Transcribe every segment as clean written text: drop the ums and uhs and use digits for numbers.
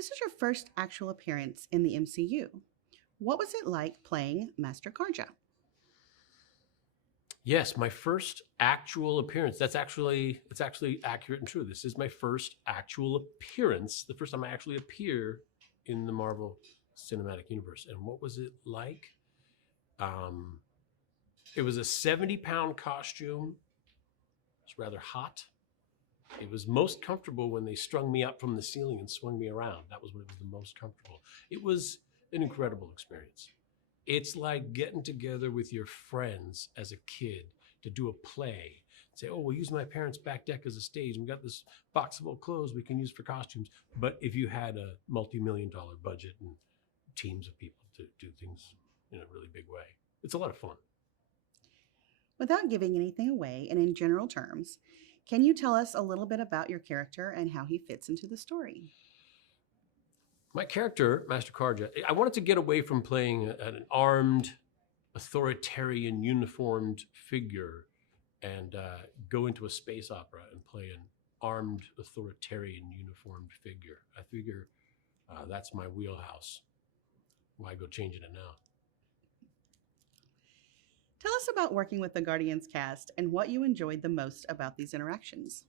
This is your first actual appearance in the MCU. What was it like playing Master Karja? Yes, my first actual appearance. It's actually accurate and true. This is my first actual appearance, the first time I actually appear in the Marvel Cinematic Universe. And what was it like? Um, it was a 70-pound costume. It's rather hot. It was most comfortable when they strung me up from the ceiling and swung me around. That was when it was the most comfortable. It was an incredible experience. It's like getting together with your friends as a kid to do a play. Say, oh, we'll use my parents' back deck as a stage. We got this box of old clothes we can use for costumes. But if you had a multi-million-dollar budget and teams of people to do things in a really big way, it's a lot of fun. Without giving anything away and in general terms, can you tell us a little bit about your character and how he fits into the story? My character, Master Karja, I wanted to get away from playing an armed, authoritarian, uniformed figure and go into a space opera and play an armed, authoritarian, uniformed figure. I figure that's my wheelhouse. Why go changing it now? Tell us about working with the Guardians cast and what you enjoyed the most about these interactions.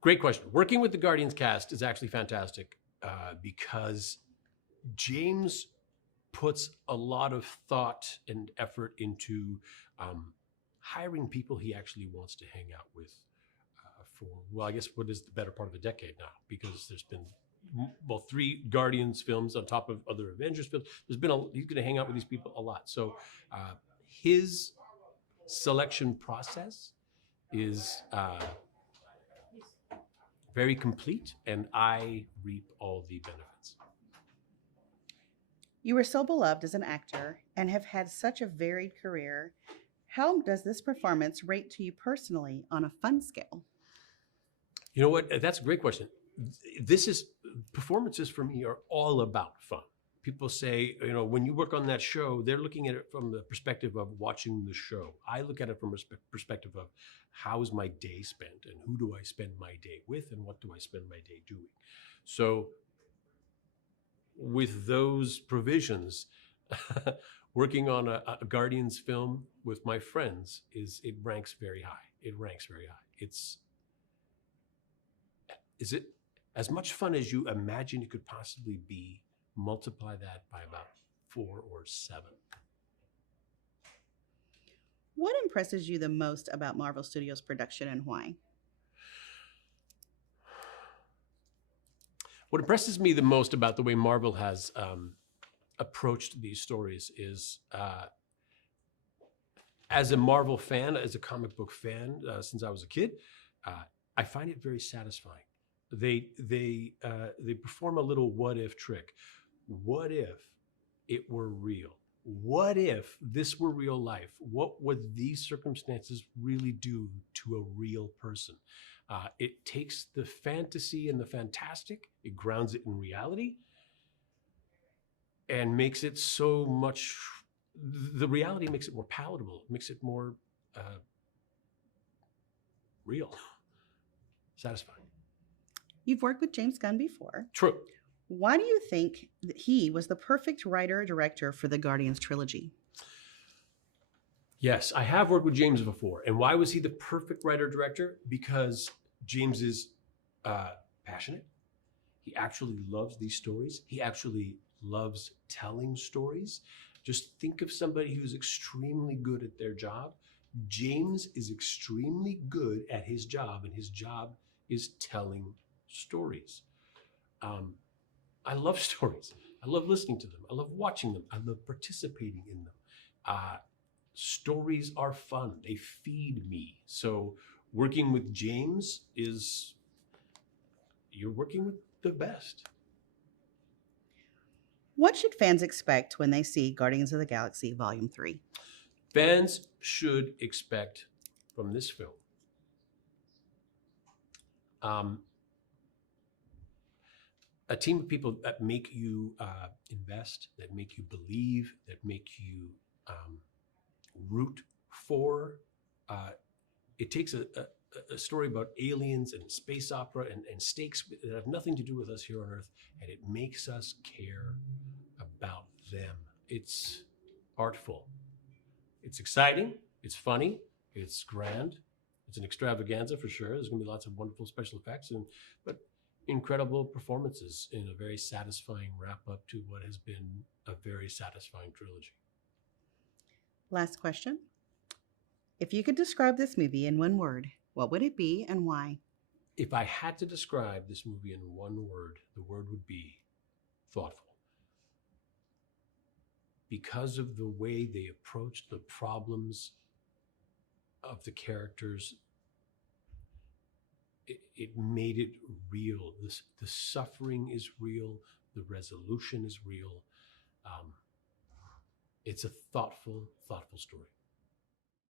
Great question. Working with the Guardians cast is actually fantastic because James puts a lot of thought and effort into hiring people he actually wants to hang out with for, well, I guess what is the better part of a decade now, because there's been, well, 3 Guardians films on top of other Avengers films. He's going to hang out with these people a lot. So his selection process is very complete, and I reap all the benefits. You were so beloved as an actor and have had such a varied career. How does this performance rate to you personally on a fun scale? You know what? That's a great question. Performances for me are all about fun. People say, you know, when you work on that show, they're looking at it from the perspective of watching the show. I look at it from a perspective of how is my day spent and who do I spend my day with and what do I spend my day doing. So with those provisions, working on a Guardians film with my friends it ranks very high. It ranks very high. Is it as much fun as you imagine it could possibly be? Multiply that by about 4 or 7. What impresses you the most about Marvel Studios production and why? What impresses me the most about the way Marvel has approached these stories is, as a Marvel fan, as a comic book fan, since I was a kid, I find it very satisfying. They perform a little what if trick. What if it were real? What if this were real life? What would these circumstances really do to a real person? It takes the fantasy and the fantastic, it grounds it in reality, and makes it so much, the reality makes it more palatable, makes it more real, satisfying. You've worked with James Gunn before. True. Why do you think that he was the perfect writer-director for the Guardians trilogy? Yes, I have worked with James before. And why was he the perfect writer-director? Because James is passionate. He actually loves these stories. He actually loves telling stories. Just think of somebody who's extremely good at their job. James is extremely good at his job, and his job is telling stories. I love stories. I love listening to them. I love watching them. I love participating in them. Stories are fun. They feed me. So working with James you're working with the best. What should fans expect when they see Guardians of the Galaxy Volume 3? Fans should expect from this film a team of people that make you invest, that make you believe, that make you root for. It takes a story about aliens and space opera and stakes that have nothing to do with us here on Earth, and it makes us care about them. It's artful. It's exciting. It's funny. It's grand. It's an extravaganza for sure. There's going to be lots of wonderful special effects, but incredible performances in a very satisfying wrap up to what has been a very satisfying trilogy. Last question. If you could describe this movie in one word, what would it be and why? If I had to describe this movie in one word, the word would be thoughtful. Because of the way they approached the problems of the characters, it made it real. The suffering is real. The resolution is real. It's a thoughtful story.